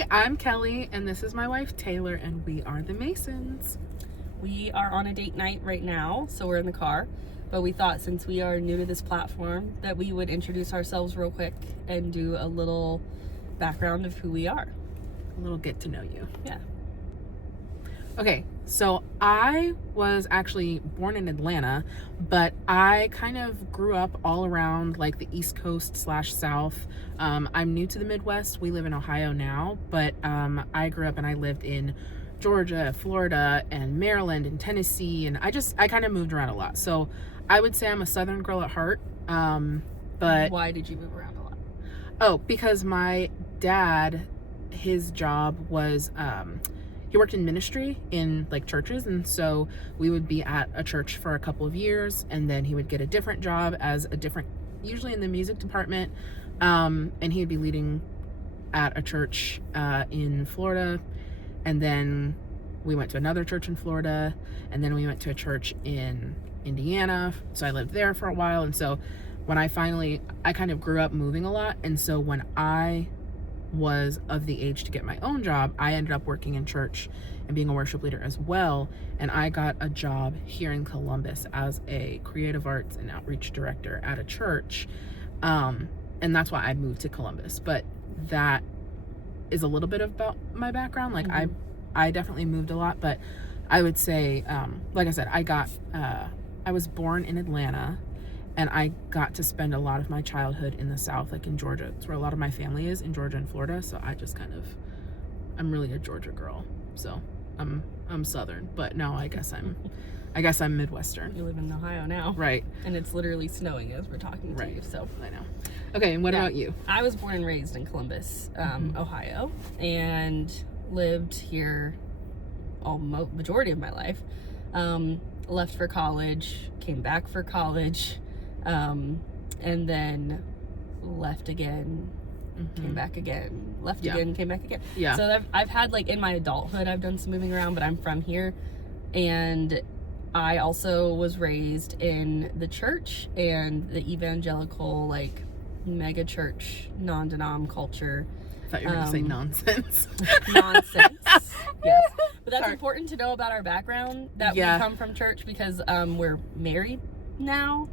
Hi, I'm Kelly, and this is my wife Taylor, and we are the Masons. We are on a date night right now, so we're in the car. But we thought since we are new to this platform that we would introduce ourselves real quick and do a little background of who we are. A little get to know you. Yeah. Okay, so I was actually born in Atlanta, but I kind of grew up all around like the East Coast / South. I'm new to the Midwest. We live in Ohio now, but I grew up and I lived in Georgia, Florida, and Maryland, and Tennessee, and I kind of moved around a lot. So I would say I'm a Southern girl at heart. But why did you move around a lot? Oh, because my dad, his job was he worked in ministry in like churches, and so we would be at a church for a couple of years, and then he would get a different job as usually in the music department, and he would be leading at a church in Florida, and then we went to another church in Florida, and then we went to a church in Indiana, so I lived there for a while. And so when I kind of grew up moving a lot, and so when I was of the age to get my own job, I ended up working in church and being a worship leader as well, and I got a job here in Columbus as a creative arts and outreach director at a church, and that's why I moved to Columbus. But that is a little bit about my background. Like I definitely moved a lot, but I would say, like I said, I was born in Atlanta, and I got to spend a lot of my childhood in the South, like in Georgia. It's where a lot of my family is, in Georgia and Florida. So I'm really a Georgia girl. So I'm Southern, but no, I guess I'm Midwestern. You live in Ohio now. Right. And it's literally snowing as we're talking to you, so. I know. Okay, and what about you? I was born and raised in Columbus, Ohio, and lived here majority of my life. Left for college, came back for college, and then left again, came back again, left again, came back again. Yeah. So I've had, like, in my adulthood, I've done some moving around, but I'm from here, and I also was raised in the church and the evangelical, like, mega church, non-denom culture. I thought you were going to say nonsense. Nonsense. Yes. But that's important to know about our background, that we come from church, because we're married now.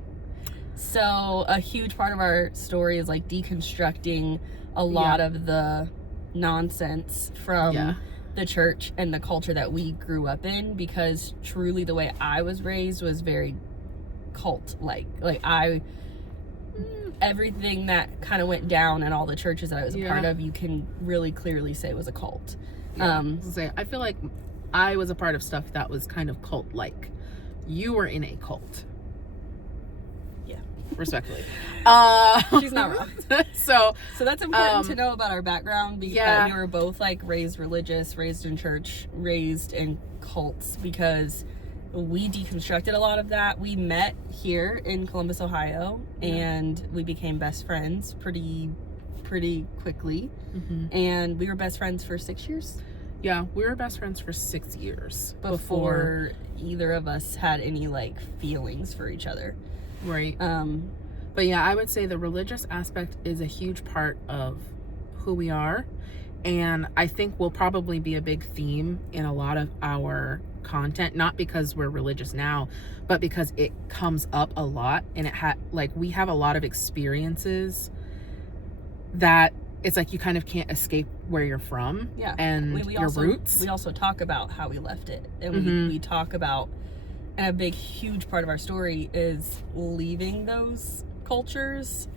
So a huge part of our story is like deconstructing a lot of the nonsense from the church and the culture that we grew up in, because truly the way I was raised was very cult-like. Like everything that kind of went down in all the churches that I was a part of, you can really clearly say was a cult. I feel like I was a part of stuff that was kind of cult-like. You were in a cult. Yeah. Respectfully. She's not wrong. So that's important to know about our background, because we were both like raised religious, raised in church, raised in cults, because we deconstructed a lot of that. We met here in Columbus, Ohio, and we became best friends pretty quickly. And we were best friends for 6 years. Yeah, we were best friends for 6 years before either of us had any like feelings for each other. Right. But yeah, I would say the religious aspect is a huge part of who we are, and I think will probably be a big theme in a lot of our content, not because we're religious now, but because it comes up a lot, and we have a lot of experiences that it's like you kind of can't escape where you're from and your roots. We also talk about how we left it, and we talk about, and a big huge part of our story is leaving those cultures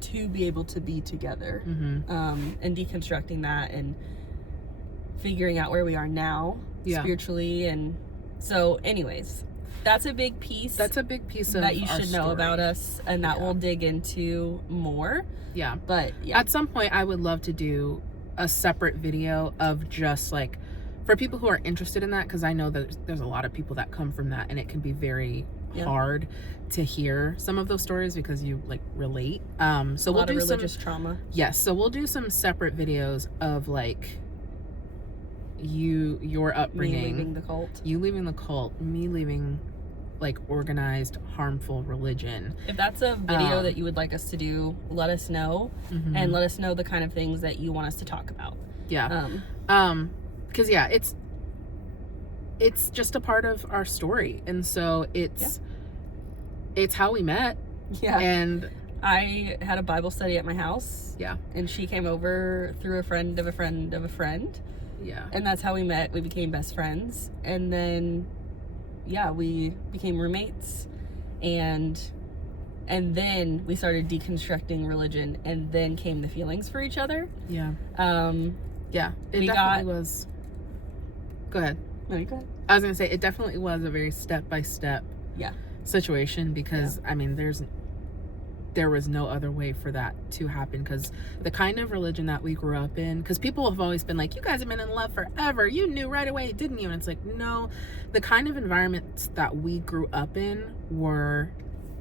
to be able to be together, and deconstructing that and figuring out where we are now spiritually. And so anyways, that's a big piece of that you should know about us, and that we'll dig into more. But at some point I would love to do a separate video of just like for people who are interested in that, because I know that there's a lot of people that come from that, and it can be very hard to hear some of those stories because you like relate. So we'll do religious trauma. Yes, so we'll do some separate videos of like your upbringing, me leaving the cult, you leaving the cult, me leaving like organized, harmful religion. If that's a video that you would like us to do, let us know, and let us know the kind of things that you want us to talk about. Yeah. Because yeah, it's just a part of our story, and so it's how we met. Yeah. And I had a Bible study at my house. Yeah. And she came over through a friend of a friend of a friend. Yeah. And that's how we met. We became best friends. And then, yeah, we became roommates. And then we started deconstructing religion. And then came the feelings for each other. Yeah. Yeah. It we definitely was. Go ahead. No, you go ahead. I was going to say, it definitely was a very step-by-step situation, because, I mean, there was no other way for that to happen, because the kind of religion that we grew up in, because people have always been like, you guys have been in love forever, you knew right away, didn't you? And it's like, no, the kind of environments that we grew up in were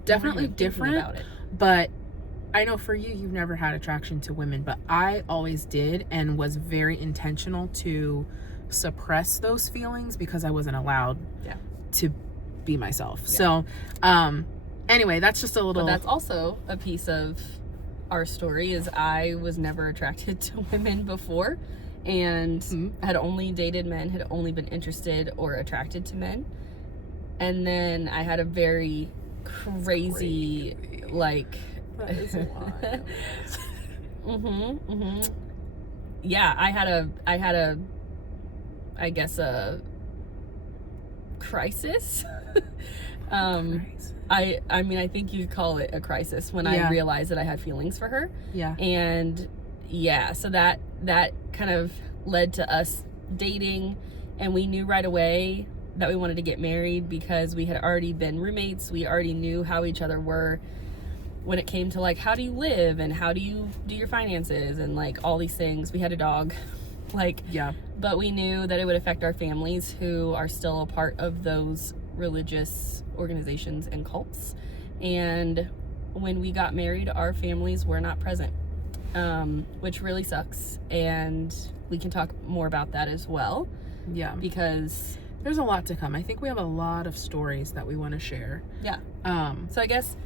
definitely different. But I know for you, you've never had attraction to women, but I always did, and was very intentional to suppress those feelings because I wasn't allowed to be myself. So anyway, that's just a little... But that's also a piece of our story, is I was never attracted to women before, and had only dated men, had only been interested or attracted to men. And then I had a very crazy like... That is wild. Yeah, I had a I guess a crisis. I mean, I think you'd call it a crisis when I realized that I had feelings for her. Yeah. And so that kind of led to us dating, and we knew right away that we wanted to get married because we had already been roommates. We already knew how each other were when it came to like, how do you live and how do you do your finances and like all these things. We had a dog. But we knew that it would affect our families, who are still a part of those religious organizations and cults. And when we got married, our families were not present, which really sucks. And we can talk more about that as well. Yeah. Because there's a lot to come. I think we have a lot of stories that we want to share. Yeah. So I guess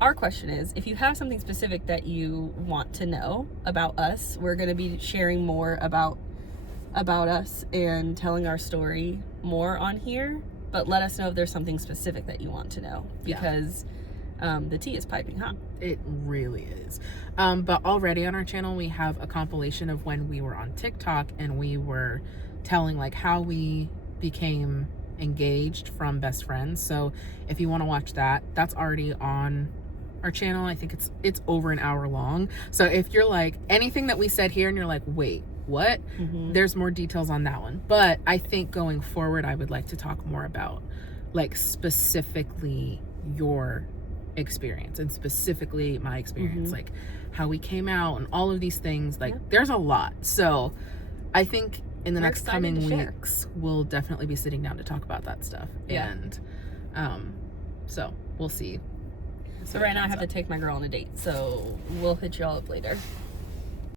our question is, if you have something specific that you want to know about us, we're going to be sharing more about us and telling our story more on here, but let us know if there's something specific that you want to know, because the tea is piping hot. It really is. But already on our channel we have a compilation of when we were on TikTok and we were telling like how we became engaged from best friends. So if you want to watch that, that's already on our channel. I think it's over an hour long. So if you're like, anything that we said here and you're like, wait, what? There's more details on that one. But I think going forward, I would like to talk more about like specifically your experience and specifically my experience, like how we came out and all of these things. Like there's a lot. So I think in the next coming weeks, we'll definitely be sitting down to talk about that stuff. And so we'll see. So right now I have to take my girl on a date, so we'll hit y'all up later.